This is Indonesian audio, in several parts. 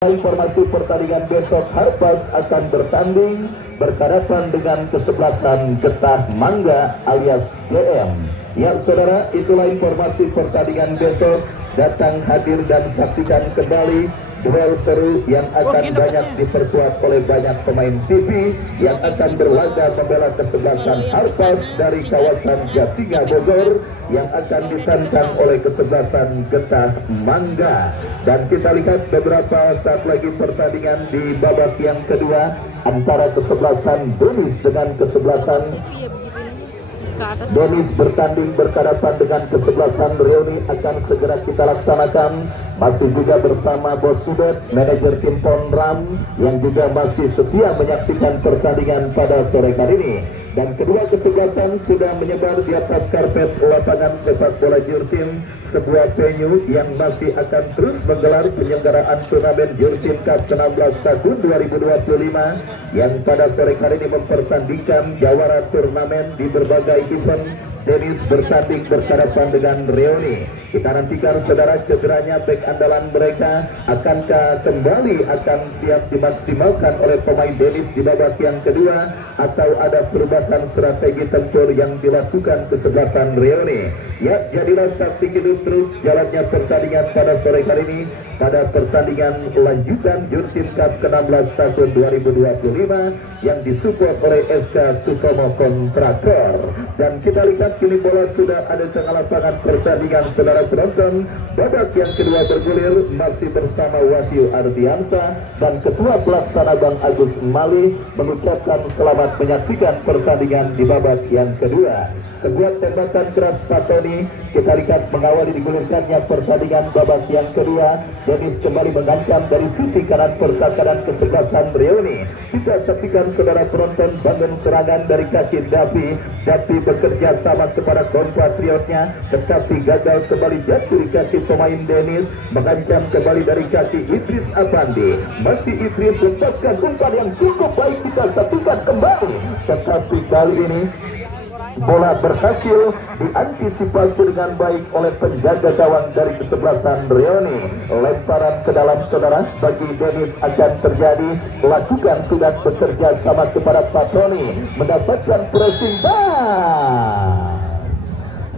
Informasi pertandingan besok, Harpas akan bertanding berhadapan dengan kesebelasan Getah Mangga alias GM. Ya saudara, itulah informasi pertandingan besok. Datang, hadir dan saksikan kembali duel seru yang akan banyak diperkuat oleh banyak pemain TV yang akan berlaga membela kesebelasan Harpas dari kawasan Jasinga Bogor yang akan ditantang oleh kesebelasan Getah Mangga. Dan kita lihat beberapa saat lagi pertandingan di babak yang kedua antara kesebelasan Denis dengan kesebelasan Denis bertanding berhadapan dengan kesebelasan Reuni akan segera kita laksanakan. Masih juga bersama Bos Ubed, manajer tim Ponram yang juga masih setia menyaksikan pertandingan pada sore kali ini. Dan kedua kesebelasan sudah menyebar di atas karpet lapangan sepak bola Jurtim, sebuah venue yang masih akan terus menggelar penyelenggaraan turnamen Jurtim Cup ke-16 tahun 2025 yang pada sore kali ini mempertandingkan jawara turnamen di berbagai event. Denis bertanding berhadapan dengan Reuni. Kita nantikan saudara cederanya bek andalan mereka akankah kembali akan siap dimaksimalkan oleh pemain Denis di babak yang kedua atau ada perubahan strategi tempur yang dilakukan kesebelasan Reuni. Ya, jadilah saksi hidup terus jalannya pertandingan pada sore kali ini pada pertandingan lanjutan Jurtim Cup ke-16 tahun 2025 yang disupport oleh SK Sutomo Kontraktor. Dan kita lihat kini bola sudah ada di tengah lapangan pertandingan saudara penonton. Babak yang kedua bergulir masih bersama Wahyu Ardiansa dan Ketua Pelaksana Bang Agus Mali mengucapkan selamat menyaksikan pertandingan di babak yang kedua. Sebuah tembakan keras Pak Tony kita lihat mengawali digulirkannya pertandingan babak yang kedua. Denis kembali mengancam dari sisi kanan pertahanan kesebelasan Reuni. Kita saksikan saudara penonton bangun serangan dari kaki Dapi. Dapi bekerja sama kepada kompatriotnya tetapi gagal kembali jatuh di kaki pemain Denis. Mengancam kembali dari kaki Idris Apandi. Masih Idris lepaskan umpan yang cukup baik kita saksikan kembali, tetapi kali ini bola berhasil diantisipasi dengan baik oleh penjaga gawang dari kesebelasan Reuni. Lemparan ke dalam saudara bagi Denis akan terjadi. Lakukan sudah bekerja sama kepada Patroni mendapatkan pressing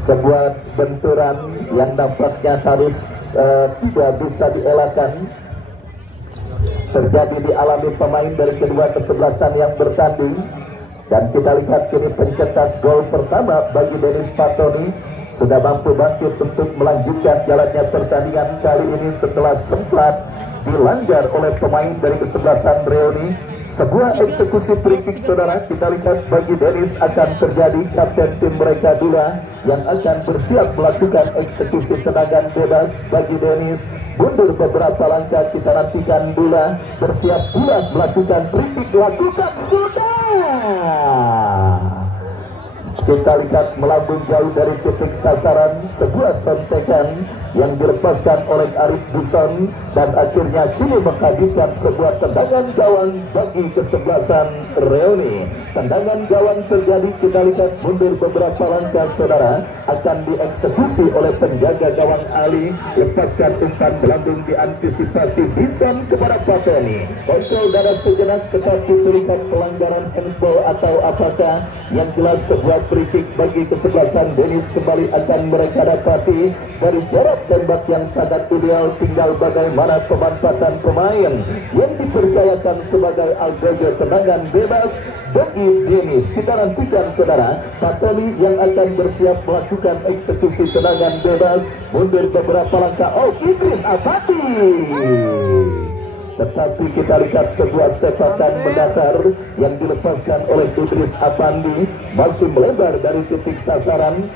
sebuah benturan yang nampaknya harus tidak bisa dielakkan terjadi dialami pemain dari kedua kesebelasan yang bertanding. Dan kita lihat kini pencetak gol pertama bagi Denis Patoni sudah mampu bangkit untuk melanjutkan jalannya pertandingan kali ini setelah sempat dilanggar oleh pemain dari kesebelasan Reuni. Sebuah eksekusi free kick saudara kita lihat bagi Denis akan terjadi. Kapten tim mereka Dula yang akan bersiap melakukan eksekusi tendangan bebas bagi Denis. Mundur beberapa langkah kita nantikan Dula bersiap pula melakukan free kick. Lakukan sudah. Kita lihat melambung jauh dari titik sasaran, sebuah sontekan yang dilepaskan oleh Arif Bison dan akhirnya kini menghadirkan sebuah tendangan gawang bagi kesebelasan Reuni. Tendangan gawang terjadi, kita lihat mundur beberapa langkah saudara, akan dieksekusi oleh penjaga gawang Ali. Lepaskan umpan melambung diantisipasi Bison kepada Patoni. Kontrol dada sejenak tetapi terlihat pelanggaran handsball atau apakah, yang jelas sebuah free kick bagi kesebelasan Denis kembali akan mereka dapati dari jarak tembak yang sangat ideal. Tinggal bagaimana pemanfaatan pemain yang dipercayakan sebagai algojo tendangan bebas bagi Denis. Kita nantikan saudara Patoni yang akan bersiap melakukan eksekusi tendangan bebas. Mundur beberapa langkah, oh Idris Apandi, tetapi kita lihat sebuah sepakan mendatar yang dilepaskan oleh Idris Apandi masih melebar dari titik sasaran.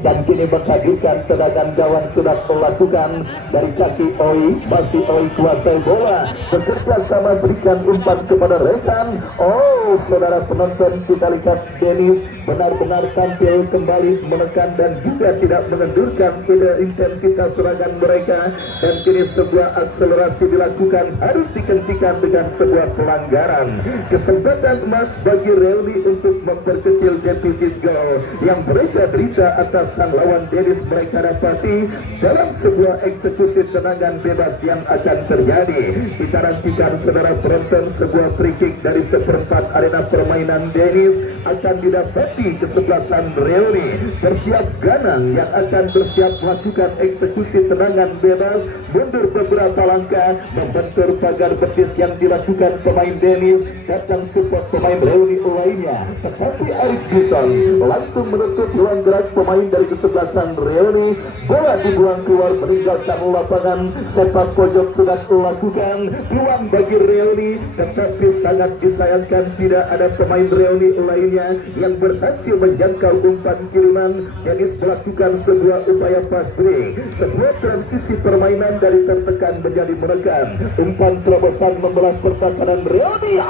Dan kini menghadirkan tendangan gawang sudah melakukan dari kaki Oi. Masih Oi kuasai bola, bekerja sama berikan umpan kepada rekan. Oh saudara penonton kita lihat Denis benar-benar tampil kembali menekan dan juga tidak mengendurkan pada intensitas serangan mereka, dan kini sebuah akselerasi dilakukan harus dihentikan dengan sebuah pelanggaran. Kesempatan emas bagi Reuni untuk memperkecil defisit gol yang mereka derita atas sang lawan Dennis mereka dapati dalam sebuah eksekusi tendangan bebas yang akan terjadi. Kita nantikan saudara penonton, sebuah free kick dari seperempat arena permainan Dennis akan didapati kesebelasan Reuni. Bersiap Ganang yang akan bersiap melakukan eksekusi tendangan bebas, mundur beberapa langkah, membentur pagar betis yang dilakukan pemain Dennis, datang support pemain Reuni lainnya, tetapi Arif Bison langsung menutup ruang gerak pemain dari kesebelasan Reuni. Bola dibuang keluar meninggalkan lapangan, sepak pojok sudah dilakukan, peluang bagi Reuni, tetapi sangat disayangkan tidak ada pemain Reuni lainnya yang berhasil menjangkau umpan kiriman. Dennis melakukan sebuah upaya pass break, sebuah transisi permainan dari tertekan menjadi menekan, umpan terobosan membelah pertahanan Reuni.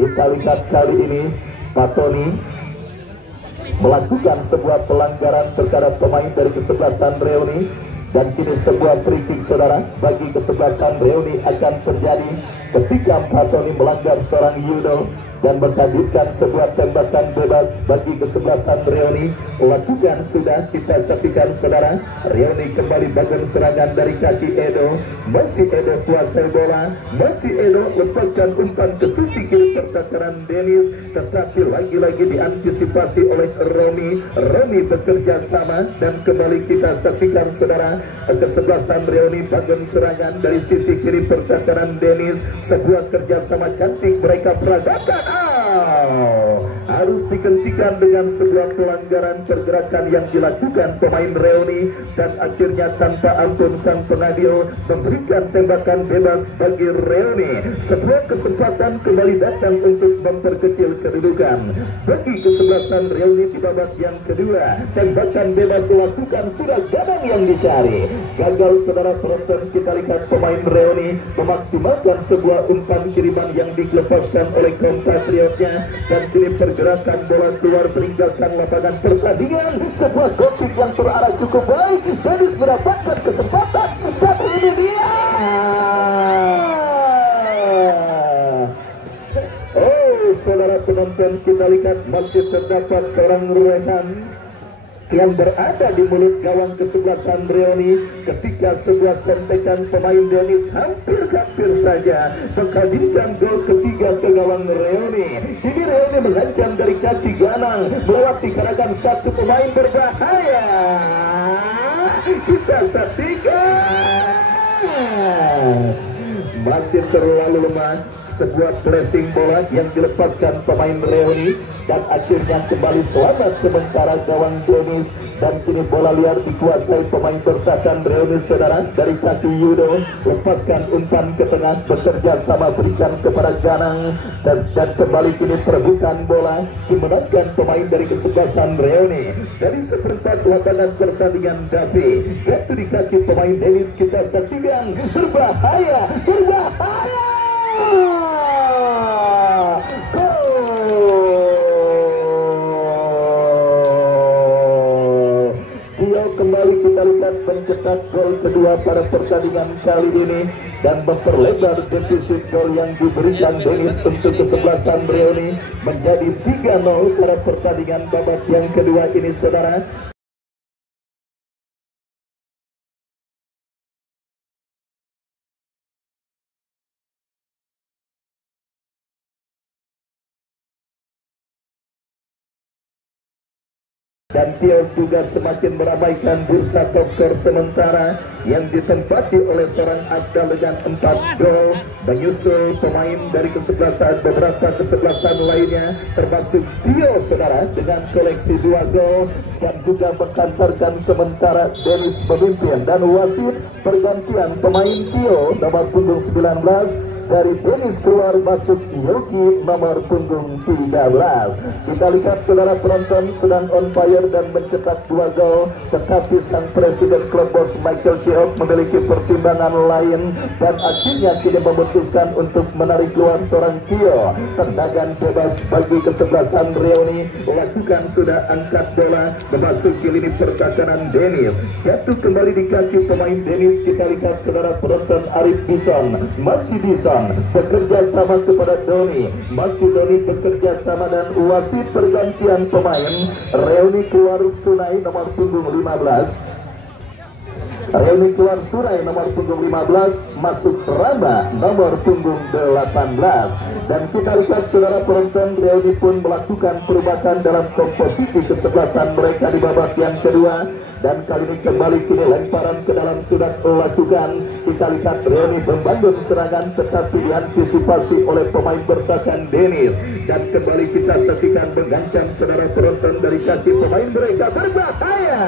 Kita lihat kali ini Pak Tony melakukan sebuah pelanggaran terhadap pemain dari kesebelasan Reuni, dan kini sebuah free kick saudara bagi kesebelasan Reuni akan terjadi ketika Pak Tony melanggar seorang Yudo dan menghadirkan sebuah tembakan bebas bagi kesebelasan Reuni. Lakukan sudah, kita saksikan saudara. Reuni kembali bangun serangan dari kaki Edo, masih Edo kuasai bola, masih Edo lepaskan umpan ke sisi kiri pertahanan Dennis, tetapi lagi-lagi diantisipasi oleh Romi. Romi bekerja sama dan kembali kita saksikan saudara, kesebelasan Reuni bangun serangan dari sisi kiri pertahanan Dennis. Sebuah kerjasama cantik mereka peragakan. Harus dihentikan dengan sebuah pelanggaran pergerakan yang dilakukan pemain Reuni, dan akhirnya tanpa ampun sang pengadil memberikan tembakan bebas bagi Reuni. Sebuah kesempatan kembali datang untuk memperkecil kedudukan bagi kesebelasan Reuni di babak yang kedua. Tembakan bebas dilakukan, sudah Ganang yang dicari, gagal saudara penonton. Kita lihat pemain Reuni memaksimalkan sebuah umpan kiriman yang dilepaskan oleh kompatriotnya, dan kini pergerakan bola keluar meninggalkan lapangan pertandingan. Sebuah goal yang terarah cukup baik, Dennis mendapatkan kesempatan, dan ini dia. Saudara penonton, kita lihat masih terdapat seorang Rehan yang berada di mulut gawang kesebelasan Reuni ketika sebuah sentekan pemain Dennis hampir saja menghadirkan gol ketiga ke gawang Reuni. Kini Reuni mengancam dari kaki Ganang melewati karangan satu pemain berbahaya. Kita saksikan, masih terlalu lemah. Sebuah placing bola yang dilepaskan pemain Reuni, dan akhirnya kembali selamat sementara gawang Dennis, dan kini bola liar dikuasai pemain bertahan Reuni saudara dari kaki Yudo. Lepaskan umpan ke tengah, bekerja sama berikan kepada Ganang, dan kembali kini perebutan bola dimenangkan pemain dari kesebelasan Reuni. Dari seperempat lapangan pertandingan Davi jatuh di kaki pemain Dennis. Kita saksikan, berbahaya. Dia kembali kita lihat mencetak gol kedua pada pertandingan kali ini dan memperlebar defisit gol yang diberikan Dennis untuk kesebelasan Reuni menjadi 3-0 pada pertandingan babak yang kedua ini saudara. Dan Tio juga semakin meramaikan bursa top skor sementara yang ditempati oleh seorang Abdal dengan 4 gol, menyusul pemain dari kesebelasan beberapa kesebelasan lainnya termasuk Tio saudara dengan koleksi 2 gol, dan juga mengkantarkan sementara Dennis memimpin, dan wasit pergantian pemain Tio nomor punggung 19 dari Dennis keluar masuk Yogi nomor punggung 13. Kita lihat saudara penonton sedang on fire dan mencetak 2 gol, tetapi sang presiden klub bos Michael Keok memiliki pertimbangan lain dan akhirnya kini memutuskan untuk menarik keluar seorang Tio. Tendangan bebas bagi kesebelasan Reuni, lakukan sudah angkat bola memasuki lini pertahanan Dennis, jatuh kembali di kaki pemain Dennis. Kita lihat saudara penonton Arif Bison, masih Bison bekerja sama kepada Doni, masih Doni bekerja sama dan wasit pergantian pemain. Reuni keluar Sunai nomor punggung 15. Reuni keluar Sunai nomor punggung 15, masuk Rama nomor punggung 18. Dan kita lihat saudara penonton, Reuni pun melakukan perubahan dalam komposisi kesebelasan mereka di babak yang kedua. Dan kali ini kembali kini lemparan ke dalam sudah dilakukan. Kita lihat Reuni membangun serangan tetapi diantisipasi oleh pemain bertahan Dennis. Dan kembali kita saksikan mengancam saudara penonton dari kaki pemain mereka berbahaya.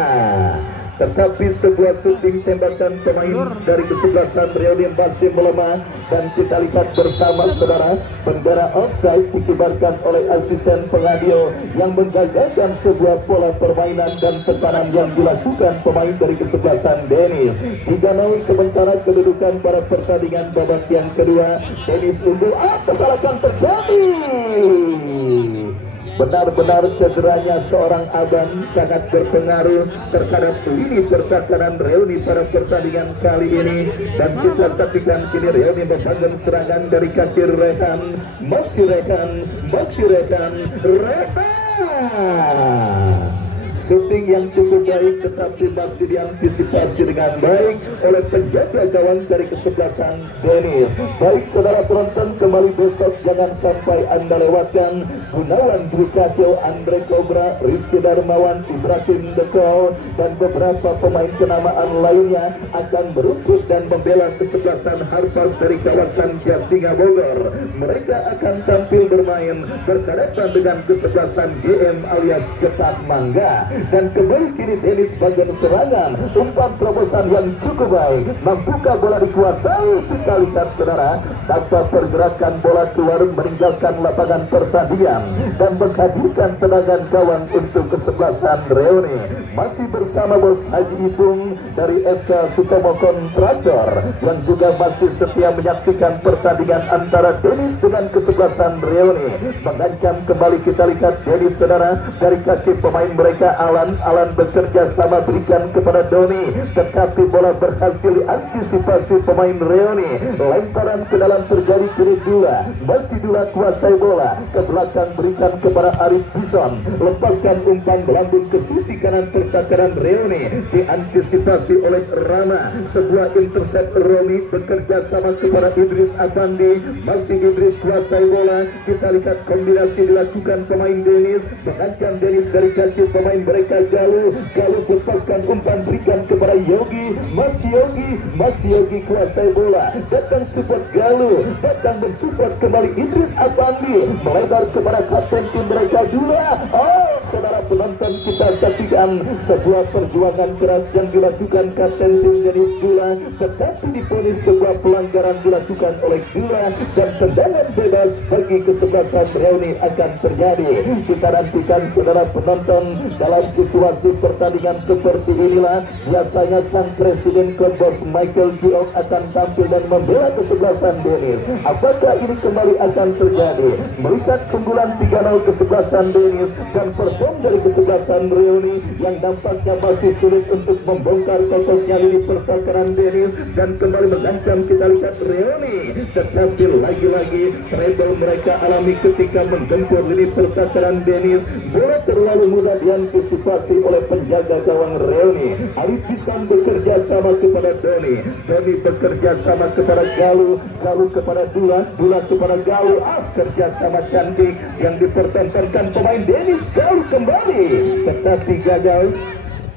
Tetapi sebuah shooting tembakan pemain dari kesebelasan Reuni masih melemah. Dan kita lihat bersama saudara, bendera offside dikibarkan oleh asisten pengadil yang menggagalkan sebuah pola permainan dan tekanan yang dilakukan pemain dari kesebelasan Dennis. 3-0 sementara kedudukan pada pertandingan babak yang kedua. Dennis unggul, kesalahan terjadi. Benar-benar cederanya seorang abang sangat berpengaruh terhadap lini pertahanan Reuni pada pertandingan kali ini. Dan kita saksikan kini Reuni membangun serangan dari kaki Rehan, masih Rehan. Shooting yang cukup baik tetapi masih diantisipasi dengan baik oleh penjaga gawang dari kesebelasan Dennis. Baik saudara penonton, kembali besok jangan sampai Anda lewatkan Gunawan Dwi Cakil, Andre Cobra, Rizky Darmawan, Ibrahim Dekol dan beberapa pemain kenamaan lainnya akan berumput dan membela kesebelasan Harpas dari kawasan Jasinga Bogor. Mereka akan tampil bermain berhadapan dengan kesebelasan GM alias Getak Mangga. Dan kembali kini Dennis bagian serangan, umpan terobosan yang cukup baik, membuka bola dikuasai. Kita lihat saudara, tanpa pergerakan bola keluar meninggalkan lapangan pertandingan dan menghadirkan tendangan gawang untuk kesebelasan Reuni. Masih bersama bos Haji Ipung dari SK Sutomo Kontraktor yang juga masih setia menyaksikan pertandingan antara Dennis dengan kesebelasan Reuni. Mengancam kembali, kita lihat Dennis saudara, dari kaki pemain mereka Alan bekerja sama berikan kepada Doni, tetapi bola berhasil diantisipasi pemain Reuni. Lemparan ke dalam terjadi kiri Dula, masih Dula kuasai bola ke belakang berikan kepada Arif Bison, lepaskan umpan melambung ke sisi kanan pertahanan Reuni, diantisipasi oleh Rama. Sebuah intercept Romi bekerja sama kepada Idris Abandi, masih Idris kuasai bola. Kita lihat kombinasi dilakukan pemain Dennis, mengancam Dennis dari kaki pemain mereka. Galuh lepaskan umpan berikan kepada Yogi, masih Yogi kuasai bola, datang support Galuh, datang mensupport kembali Idris Afandi, melebar kepada kapten tim mereka Dula. Saudara penonton, kita saksikan sebuah perjuangan keras yang dilakukan kapten tim Dennis Dula, tetapi diponis sebuah pelanggaran dilakukan oleh Dula dan tendangan bebas bagi kesebelasan Reuni akan terjadi. Kita nantikan saudara penonton, dalam situasi pertandingan seperti inilah biasanya sang presiden klub bos Michael Keok akan tampil dan membela kesebelasan Dennis. Apakah ini kembali akan terjadi? Melihat keunggulan 3-0 kesebelasan Dennis dan perform dari kesebelasan Reuni yang nampaknya masih sulit untuk membongkar kokohnya lini pertahanan Dennis dan kembali mengancam, kita lihat Reuni, tetapi lagi-lagi treble mereka alami ketika menggempur lini pertahanan Dennis. Bola terlalu mudah diantisipasi oleh penjaga gawang Reuni. Arif Bisan bekerja sama kepada Doni bekerja sama kepada Galuh kepada Dula kepada Galuh. Kerja sama cantik yang dipertontonkan pemain Dennis. Galuh kembali tetapi gagal.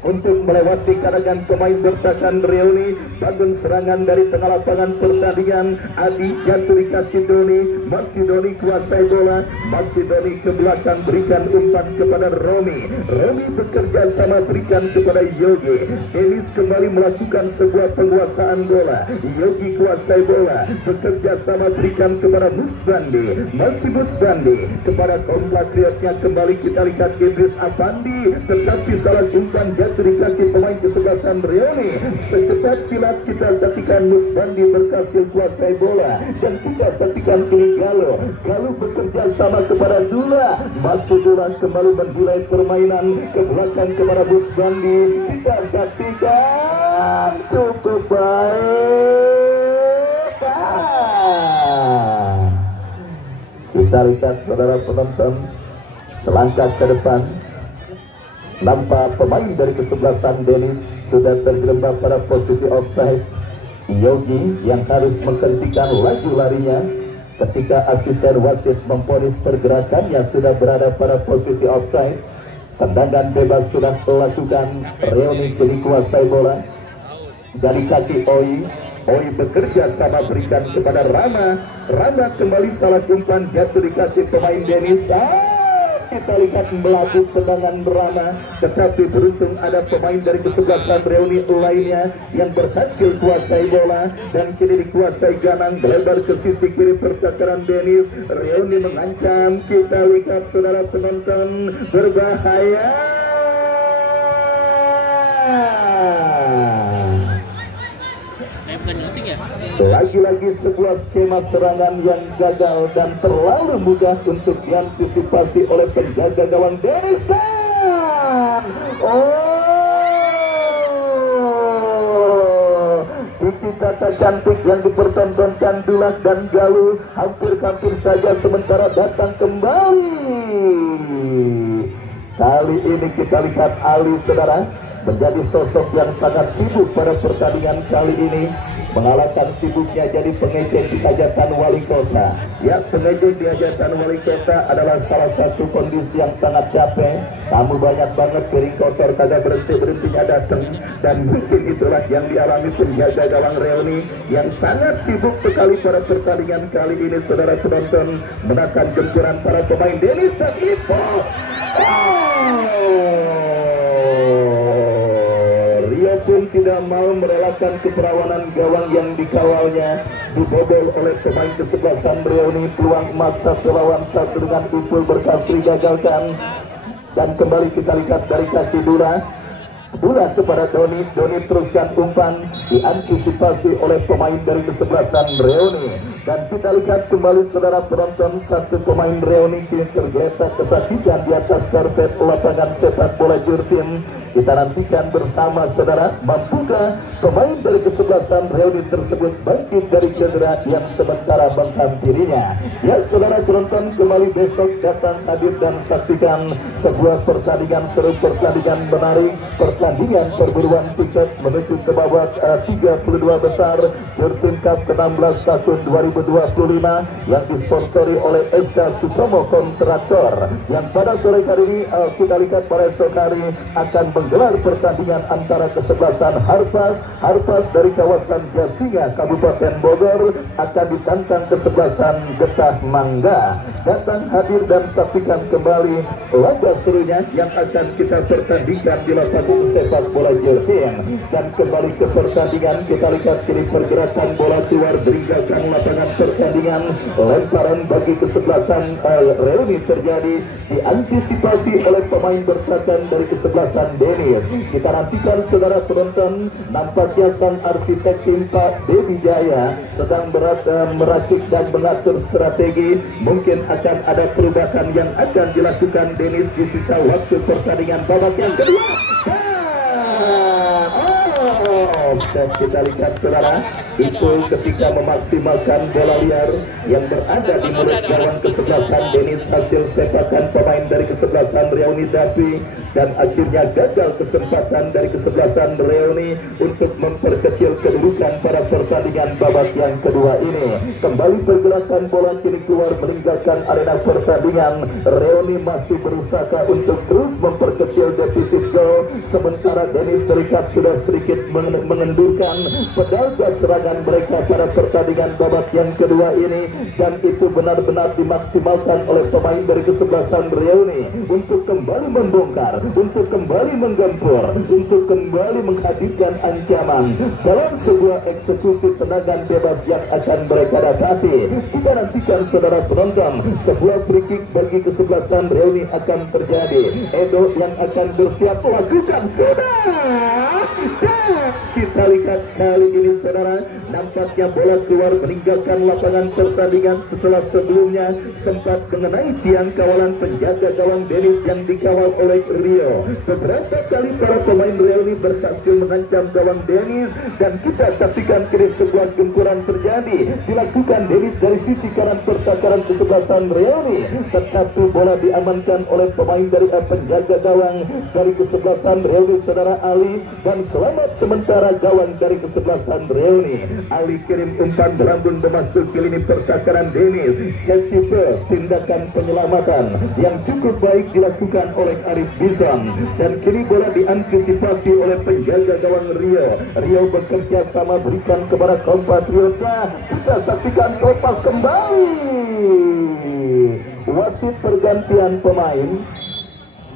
untuk melewati karangan pemain bertahan Reuni. Bangun serangan dari tengah lapangan pertandingan. Adi jatuh di kaki Doni, masih Doni kuasai bola, masih Doni ke belakang berikan umpan kepada Romi. Romi bekerja sama berikan kepada Yogi. Dennis kembali melakukan sebuah penguasaan bola. Yogi kuasai bola, bekerja sama berikan kepada Musbandi, masih Musbandi kepada kompatriotnya. Kembali kita lihat Idris Apandi, tetapi salah umpan jatuh di kaki pemain kesebelasan Reuni. Secepat kilat kita saksikan Musbandi berhasil kuasai bola, dan kita saksikan kini Galo bekerja sama kepada Dula, masuk Dula kembali menilai permainan ke belakang kepada Musbandi. Kita saksikan cukup baik. Kita lihat saudara penonton, selangkah ke depan nampak pemain dari kesebelasan Dennis sudah terjerembab pada posisi offside. Yogi yang harus menghentikan laju larinya ketika asisten wasit memvonis pergerakannya sudah berada pada posisi offside. Tendangan bebas sudah dilakukan. Reuni kini kuasai bola dari kaki Oi. Oi bekerja sama berikan kepada Rama. Rama kembali salah umpan jatuh di kaki pemain Dennis. Kita lihat melaju tendangan Rama, tetapi beruntung ada pemain dari kesebelasan Reuni lainnya yang berhasil kuasai bola, dan kini dikuasai Ganang melebar ke sisi kiri pertakaran Dennis. Reuni mengancam. Kita lihat saudara penonton, berbahaya. Lagi-lagi sebuah skema serangan yang gagal dan terlalu mudah untuk diantisipasi oleh penjaga gawang Dennis. Tiki taka cantik yang dipertontonkan Dulak dan Galuh hampir saja sementara datang kembali. Kali ini kita lihat Ali saudara menjadi sosok yang sangat sibuk pada pertandingan kali ini, mengalahkan sibuknya jadi pengejek di hajatan wali kota. Ya, pengejek di hajatan wali kota adalah salah satu kondisi yang sangat capek. Kamu banyak banget piring kotor kagak berhentinya datang, dan mungkin itulah yang dialami penjaga gawang Reuni yang sangat sibuk sekali pada pertandingan kali ini. Saudara penonton, menakan gempuran para pemain Dennis dan Ipo. Rio pun tidak mau merelakan keperawanan gawang yang dikawalnya dibobol oleh pemain kesebelasan Reuni. Peluang emas 1 lawan 1 dengan Ipul berhasil digagalkan, dan kembali kita lihat dari kaki Dula kepada Doni. Doni teruskan umpan, diantisipasi oleh pemain dari kesebelasan Reuni, dan kita lihat kembali saudara penonton, satu pemain Reuni kini tergeletak kesakitan di atas karpet lapangan sepak bola Jurtim. Kita nantikan bersama saudara, mampukah pemain dari kesebelasan Reuni tersebut bangkit dari cedera yang sementara menghampirinya. Ya saudara penonton, kembali besok datang hadir dan saksikan sebuah pertandingan seru, pertandingan menarik, pertandingan perburuan tiket menuju ke babak 32 besar Jurtim Cup ke-16 tahun 2025 yang disponsori oleh SK Sutomo Kontraktor, yang pada sore hari ini kita lihat pada esok hari akan menggelar pertandingan antara kesebelasan Harpas dari kawasan Jasinga Kabupaten Bogor akan ditantang kesebelasan Getah Mangga. Datang hadir dan saksikan kembali laga serunya yang akan kita pertandingkan di lapangan sepak bola Jurtim. Dan kembali ke pertandingan, kita lihat kini pergerakan bola keluar meninggalkan lapangan pertandingan. Lemparan bagi kesebelasan Reuni terjadi, diantisipasi oleh pemain bertahan dari kesebelasan Dennis. Kita nantikan saudara penonton, nampaknya sang arsitek tim Pak Dewi Jaya sedang meracik dan mengatur strategi. Mungkin akan ada perubahan yang akan dilakukan Dennis di sisa waktu pertandingan babak yang kedua. Joseph. Kita lihat saudara, itu ketika memaksimalkan bola liar yang berada di mulut gawang kesebelasan Dennis, hasil sepakan pemain dari kesebelasan Reuni Dapi, dan akhirnya gagal kesempatan dari kesebelasan Reuni untuk memperkecil kedudukan pada pertandingan babak yang kedua ini. Kembali pergerakan bola kini keluar meninggalkan arena pertandingan. Reuni masih berusaha untuk terus memperkecil defisit gol, sementara Dennis terikat sudah sedikit mengendurkan pedal serangan mereka pada pertandingan babak yang kedua ini, dan itu benar-benar dimaksimalkan oleh pemain dari kesebelasan Reuni untuk kembali membongkar, untuk kembali menggempur, untuk kembali menghadirkan ancaman dalam sebuah eksekusi tendangan bebas yang akan mereka dapati. Kita nantikan saudara penonton, sebuah free kick bagi kesebelasan Reuni akan terjadi. Edo yang akan bersiap lakukan sudah, dan kita lihat kali ini saudara, nampaknya bola keluar meninggalkan lapangan pertandingan setelah sebelumnya sempat mengenai tiang kawalan penjaga gawang Dennis yang dikawal oleh Rio. Beberapa kali para pemain Reuni berhasil mengancam gawang Dennis, dan kita saksikan kini sebuah gempuran terjadi dilakukan Dennis dari sisi kanan pertahanan kesebelasan Reuni, tetapi bola diamankan oleh pemain dari penjaga gawang dari kesebelasan Reuni saudara Ali, dan selamat sementara gawang dari kesebelasan Reuni. Ali kirim umpan berambung memasuki lini pertahanan Dennis. Safety first, tindakan penyelamatan yang cukup baik dilakukan oleh Arif Bison, dan kini bola diantisipasi oleh penjaga gawang Rio. Rio bekerja sama berikan kepada kompatriotnya. Kita saksikan lepas kembali. Wasit pergantian pemain.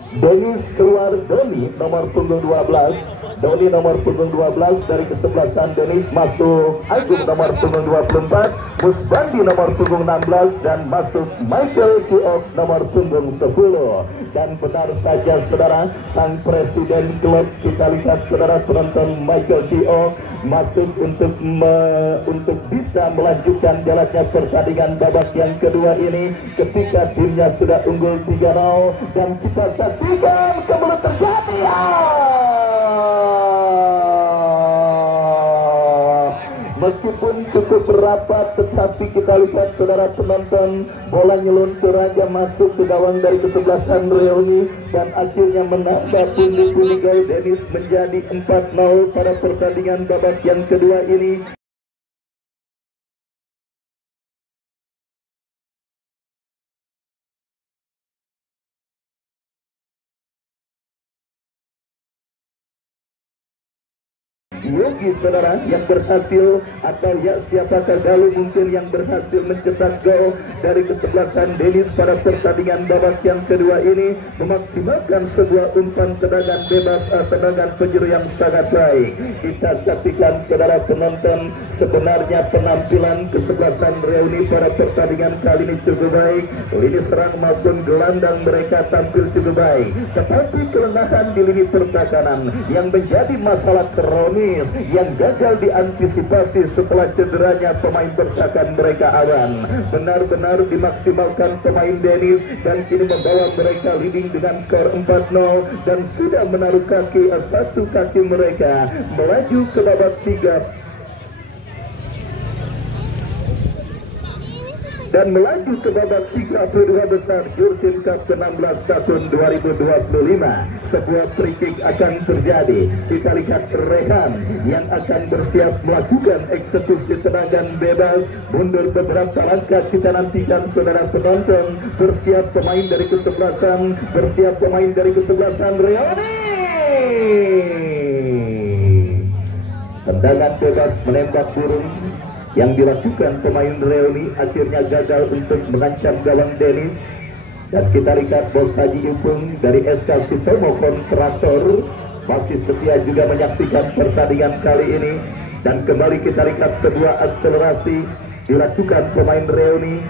Dennis keluar, Doni nomor punggung 12, Doni nomor punggung 12 dari kesebelasan Dennis, masuk Agung nomor punggung 24, Musbandi nomor punggung 16, dan masuk Michael Ciok nomor punggung 10. Dan benar saja saudara, sang presiden klub, kita lihat saudara penonton, Michael Ciok masuk untuk bisa melanjutkan jalannya pertandingan babak yang kedua ini ketika timnya sudah unggul 3-0, dan kita saksikan kembali terjadi meskipun cukup rapat, tetapi kita lihat saudara penonton, bola nyeluntur aja masuk ke gawang dari kesebelasan Reuni, dan akhirnya menambah pundi-pundi gol Dennis menjadi 4-0 pada pertandingan babak yang kedua ini. Yogi saudara yang berhasil, atau ya siapakah Galuh mungkin yang berhasil mencetak gol dari kesebelasan Dennis pada pertandingan babak yang kedua ini, memaksimalkan sebuah umpan tendangan bebas, tendangan penjuru yang sangat baik. Kita saksikan saudara penonton, sebenarnya penampilan kesebelasan Reuni pada pertandingan kali ini cukup baik. Lini serang maupun gelandang mereka tampil cukup baik, tetapi kelengahan di lini pertahanan yang menjadi masalah kronis yang gagal diantisipasi setelah cederanya pemain pertahanan mereka Awan, benar-benar dimaksimalkan pemain Dennis, dan kini membawa mereka leading dengan skor 4-0, dan sudah menaruh satu kaki mereka melaju ke babak 3 dan melaju ke babak 32 besar Jurgen Cup ke-16 tahun 2025. Sebuah free kick akan terjadi. Kita lihat Rehan yang akan bersiap melakukan eksekusi tendangan bebas, mundur beberapa langkah. Kita nantikan saudara penonton, bersiap pemain dari kesebelasan Reuni. Tendangan bebas menembak burung yang dilakukan pemain Reuni akhirnya gagal untuk mengancam gawang Dennis, dan kita lihat Bos Haji Ipung dari SK Sutomo Kontraktor masih setia juga menyaksikan pertandingan kali ini, dan kembali kita lihat sebuah akselerasi dilakukan pemain Reuni,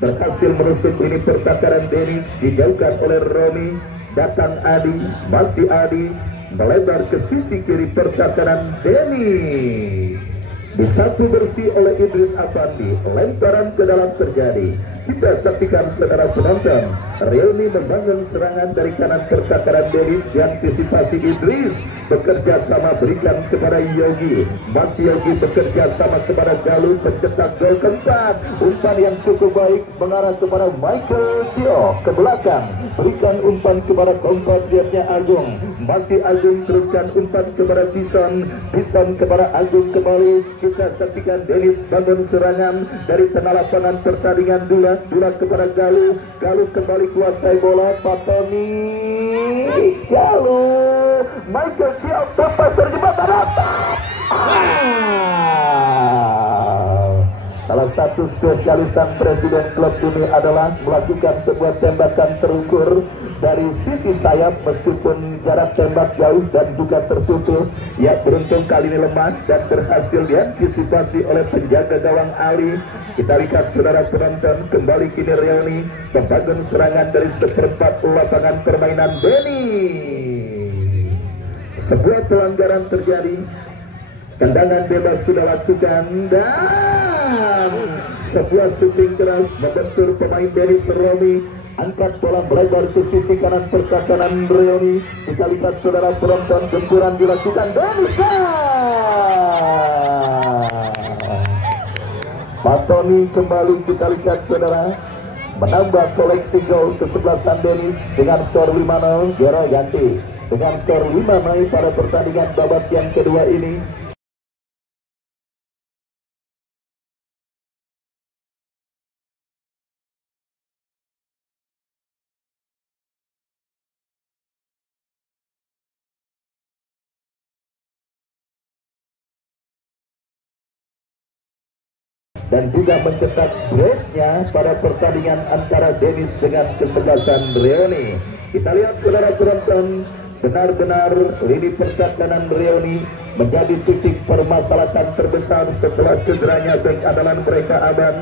berhasil menusuk ini pertahanan Dennis, dijauhkan oleh Romi, datang Adi, masih Adi, melebar ke sisi kiri pertahanan Dennis. disapu bersih oleh Idris Apandi, lemparan ke dalam terjadi. Kita saksikan saudara penonton, Reuni membangun serangan dari kanan pertakaran Dennis, diantisipasi Idris, bekerja sama berikan kepada Yogi, masih Yogi bekerja sama kepada Galuh, pencetak gol keempat, umpan yang cukup baik mengarah kepada Michael Cio, ke belakang, berikan umpan kepada kompatriotnya Agung, masih Agung teruskan umpan kepada Bison, Bison kepada Agung kembali. Kita saksikan Dennis bangun serangan dari tengah lapangan pertandingan Dula kepada Galuh, Galuh kembali kuasai bola, Patoni, Galuh, Michael Cio tepat terjebak dapat. Salah satu spesialisan Presiden klub ini adalah melakukan sebuah tembakan terukur dari sisi sayap meskipun jarak tembak jauh dan juga tertutup. Ya, beruntung kali ini lemah dan berhasil diantisipasi oleh penjaga gawang Ali. Kita lihat saudara penonton, kembali kini Reuni membangun serangan dari seperempat lapangan permainan Dennis. Sebuah pelanggaran terjadi, tendangan bebas sudah lakukan dan sebuah shooting keras membentur pemain Dennis Romi. Angkat bola melebar ke sisi kanan pertahanan Reuni. Kita lihat saudara penonton, gempuran dilakukan Dennis. Patoni kembali, kita lihat saudara, menambah koleksi gol kesebelasan Dennis dengan skor 5-0. Gero ganti dengan skor 5-0 pada pertandingan babak yang kedua ini. Dan juga mencetak brace-nya pada pertandingan antara Dennis dengan kesebelasan Reuni. Kita lihat saudara penonton, benar-benar lini pertahanan Reuni menjadi titik permasalahan terbesar setelah cederanya bek andalan mereka Aban,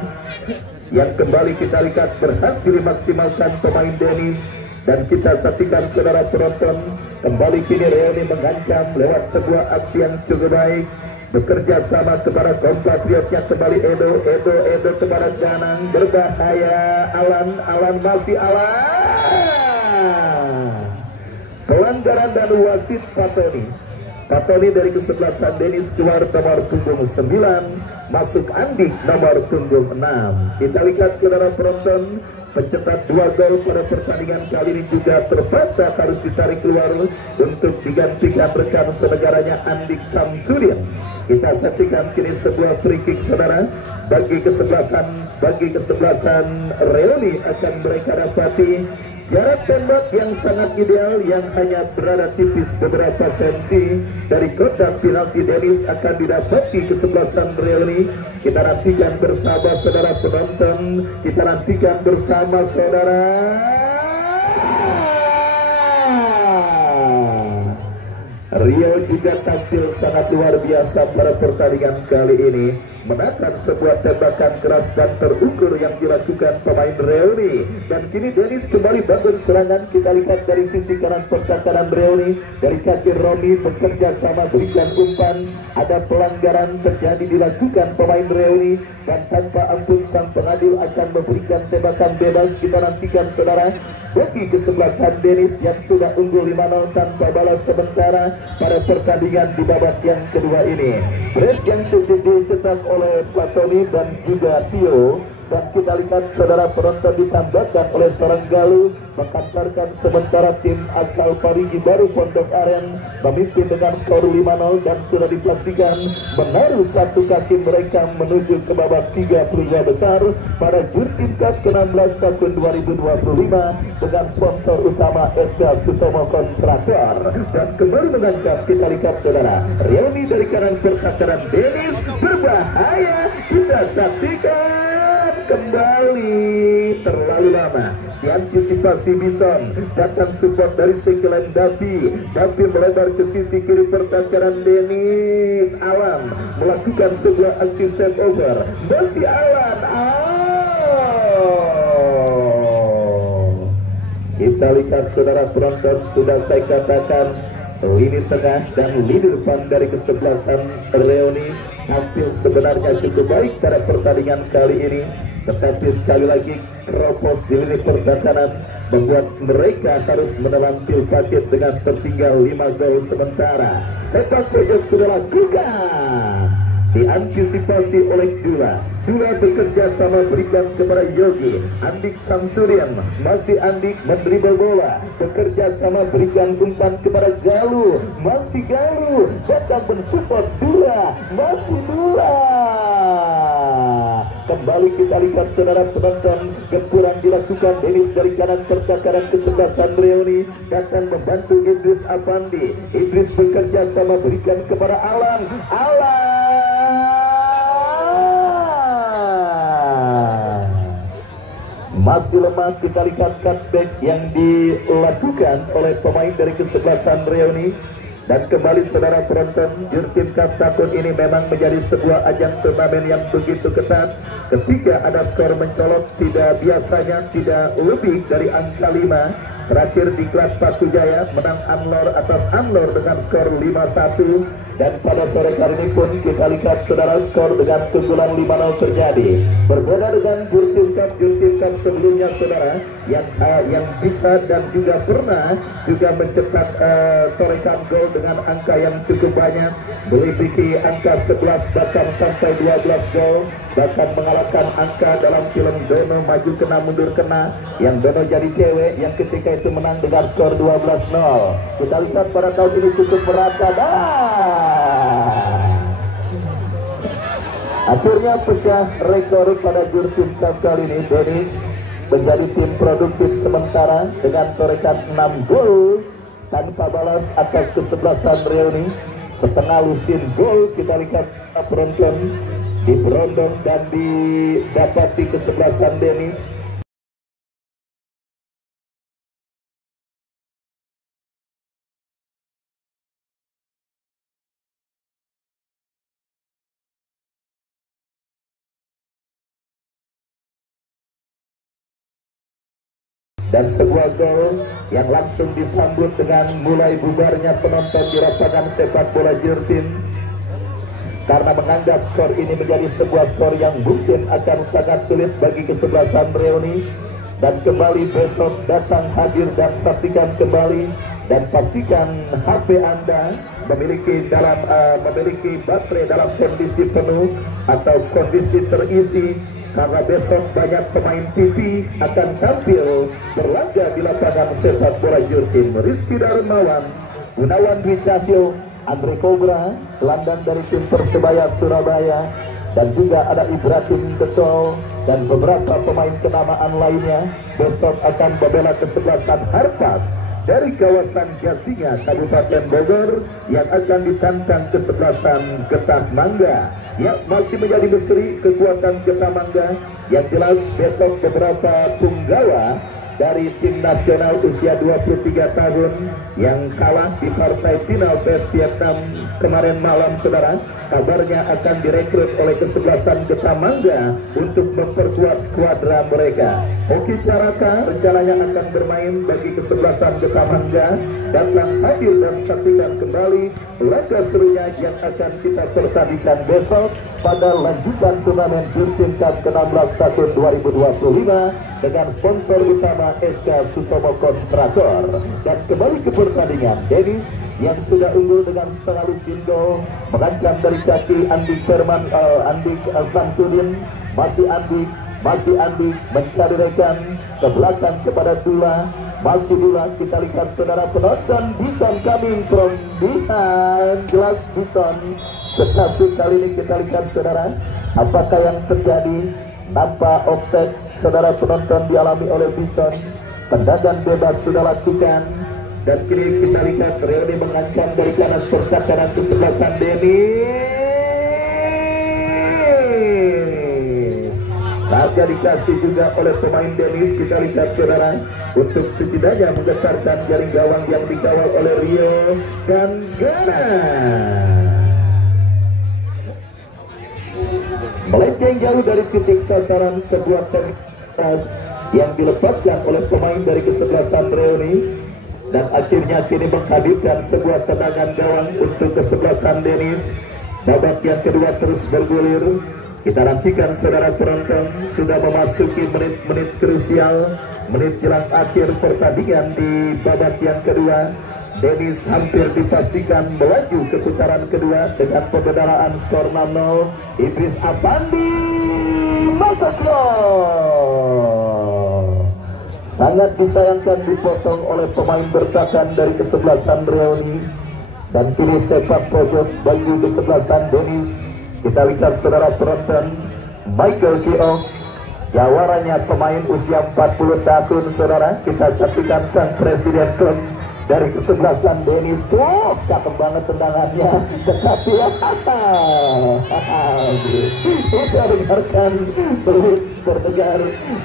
yang kembali kita lihat berhasil dimaksimalkan pemain Dennis. Dan kita saksikan saudara penonton, kembali kini Reuni mengancam lewat sebuah aksi yang cukup baik, bekerja sama kepada kompatriotnya kembali Edo kepada Danang, berbahaya Alan masih Alan, pelanggaran dan wasit Patoni dari kesebelasan Dennis keluar nomor punggung 9, masuk Andik nomor punggung 6. Kita lihat saudara penonton, pencetak 2 gol pada pertandingan kali ini juga terpaksa harus ditarik keluar untuk digantikan rekan senegaranya Andik Samsudin. Kita saksikan kini sebuah free kick saudara bagi kesebelasan Reuni akan mereka dapati. Jarak tembak yang sangat ideal yang hanya berada tipis beberapa senti dari kotak penalti Dennis akan didapati kesebelasan Reuni. Kita nantikan bersama saudara penonton, kita nantikan bersama saudara. Rio juga tampil sangat luar biasa pada pertandingan kali ini, menangkan sebuah tembakan keras dan terukur yang dilakukan pemain Reuni. Dan kini Dennis kembali bangun serangan. Kita lihat dari sisi kanan pertahanan Reuni, dari kaki Romi bekerja sama berikan umpan. Ada pelanggaran terjadi dilakukan pemain Reuni, dan tanpa ampun sang pengadil akan memberikan tembakan bebas. Kita nantikan saudara bagi kesebelasan Dennis yang sudah unggul 5-0 tanpa balas sementara pada pertandingan di babak yang kedua ini. Brace yang cukup dicetak oleh Patoni dan juga Tio. Dan kita lihat saudara penonton ditambahkan oleh seorang Galuh, mengantarkan sementara tim asal Parigi Baru Pondok Aren memimpin dengan skor 5-0 dan sudah dipastikan menaruh satu kaki mereka menuju ke babak 32 besar pada Jurtim Cup ke-16 tahun 2025 dengan sponsor utama SK Sutomo Kontraktor. Dan kembali mengancam, kita lihat saudara, Reuni dari kanan pertahanan Dennis berbahaya. Kita saksikan kembali, terlalu lama diantisipasi Bison, datang support dari Sekelen Dapi melebar ke sisi kiri pertahanan Dennis. Alan melakukan sebuah aksi step over, masih Alan. Kita lihat saudara penonton, sudah saya katakan lini tengah dan lini depan dari kesebelasan Reoni tampil sebenarnya cukup baik pada pertandingan kali ini, tetapi sekali lagi keropos di lini pertahanan membuat mereka harus menelan pil paket dengan tertinggal 5 gol sementara. Sepak pojok sudah lakukan, diantisipasi oleh Dula bekerja sama berikan kepada Yogi. Andik Samsudin, masih Andik mendribel bola, bekerja sama berikan umpan kepada Galuh, masih Galuh datang mensupport Dula, masih Dula. Kembali kita lihat saudara penonton, gempuran dilakukan Dennis dari kanan pertahanan kesebelasan Reoni, datang membantu Idris Apandi. Idris bekerja sama berikan kepada Alan. Masih lemah, kita lihat cutback yang dilakukan oleh pemain dari kesebelasan Reoni. Dan kembali saudara penonton, Jurtim Cup tahun ini memang menjadi sebuah ajang turnamen yang begitu ketat. Ketika ada skor mencolok, tidak biasanya tidak lebih dari angka 5. Terakhir di Klat Paku Jaya menang Anlor atas Anlor dengan skor 5-1. Dan pada sore kali ini pun kita lihat saudara skor dengan keunggulan 5-0 terjadi. Berbeda dengan Jurtim Cup sebelumnya saudara, yang bisa dan juga pernah juga mencetak torehan gol dengan angka yang cukup banyak, melebihi angka 11 bahkan sampai 12 gol, bahkan mengalahkan angka dalam film Dono Maju Kena Mundur Kena, yang Dono jadi cewek yang ketika itu menang dengan skor 12-0. Kita lihat pada tahun ini cukup merata. Akhirnya pecah rekor pada Jurtim Cup kali ini. Dennis menjadi tim produktif sementara dengan torehan 6 gol tanpa balas atas kesebelasan Reoni. Setengah lusin gol kita lihat penonton diberondong dan didapati kesebelasan Dennis. Dan sebuah gol yang langsung disambut dengan mulai bubarnya penonton di lapangan sepak bola Jurtim, karena menganggap skor ini menjadi sebuah skor yang mungkin akan sangat sulit bagi kesebelasan Reoni. Dan kembali besok datang hadir dan saksikan kembali, dan pastikan HP Anda memiliki baterai dalam kondisi penuh atau kondisi terisi, karena besok banyak pemain TV akan tampil berlaga di lapangan sepak bola Jurtim. Rizky Darmawan, Gunawan Dwi Cahyo, Andre Cobra, gelandang dari tim Persebaya Surabaya, dan juga ada Ibrahim Betul dan beberapa pemain kenamaan lainnya besok akan membela kesebelasan Harpas dari kawasan Gasinga, Kabupaten Bogor, yang akan ditantang kesebelasan Getah Mangga yang masih menjadi misteri kekuatan Getah Mangga. Yang jelas besok beberapa punggawa dari tim nasional usia 23 tahun yang kalah di partai final PES Vietnam kemarin malam saudara, kabarnya akan direkrut oleh kesebelasan Getah Mangga untuk memperkuat skuadra mereka. Oki Caraka rencananya akan bermain bagi kesebelasan Getah Mangga. Datang hadir dan saksikan kembali laga serunya yang akan kita pertandingkan besok pada lanjutan turnamen Jurtim Cup ke-16 tahun 2025 dengan sponsor utama SK Sutomo Kontraktor. Dan kembali ke pertandingan, Dennis yang sudah unggul dengan setengah lusin gol, mengancam dari kaki Andik Samsudin, masih Andik mencari rekan ke belakang kepada Dula, masih Dula. Kita lihat saudara penonton, Bison coming from behind, jelas Bison. Tetapi kali ini kita lihat saudara, apakah yang terjadi? Nampak offset saudara penonton dialami oleh Bison. Tendangan bebas sudah lakukan, dan kini kita lihat Reoni mengancam dari kanan pertahanan kesebelasan Dennis. Laga dikasih juga oleh pemain Dennis. Kita lihat saudara, untuk setidaknya menggetarkan jaring gawang yang dikawal oleh Rio dan Gana. Melenceng jauh dari titik sasaran, sebuah teknik yang dilepaskan oleh pemain dari kesebelasan Reoni. dan akhirnya kini menghadirkan sebuah tendangan gawang untuk kesebelasan Dennis. Babak yang kedua terus bergulir. Kita nantikan saudara penonton, sudah memasuki menit-menit krusial, menit jelang akhir pertandingan di babak yang kedua. Dennis hampir dipastikan melaju ke putaran kedua dengan pembedaran skor 0-0. Idris Apandi Makokyo sangat disayangkan dipotong oleh pemain bertahan dari kesebelasan Reoni, dan kini sepak pojok bagi kesebelasan Dennis. Kita lihat saudara penonton, Michael Kiong, jawarannya pemain usia 40 tahun saudara. Kita saksikan sang presiden klub dari kesebelasan Dennis. Tuh, cakep banget tendangannya, tetapi kita dengarkan peluit terdengar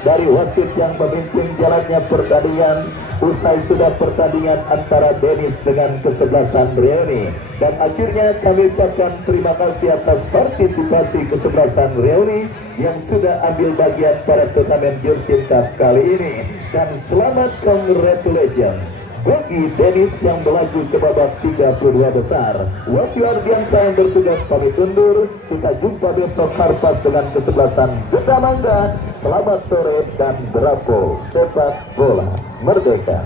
dari wasit yang memimpin jalannya pertandingan. Usai sudah pertandingan antara Dennis dengan kesebelasan Reuni, dan akhirnya kami ucapkan terima kasih atas partisipasi kesebelasan Reuni yang sudah ambil bagian pada turnamen Jurtin Cup kali ini, dan selamat congratulations bagi Dennis yang melaju ke babak 32 besar. Waktu Ardiansa yang bertugas pamit undur. Kita jumpa besok Harpas dengan kesebelasan Geda Mangga. Selamat sore dan bravo sepak bola merdeka.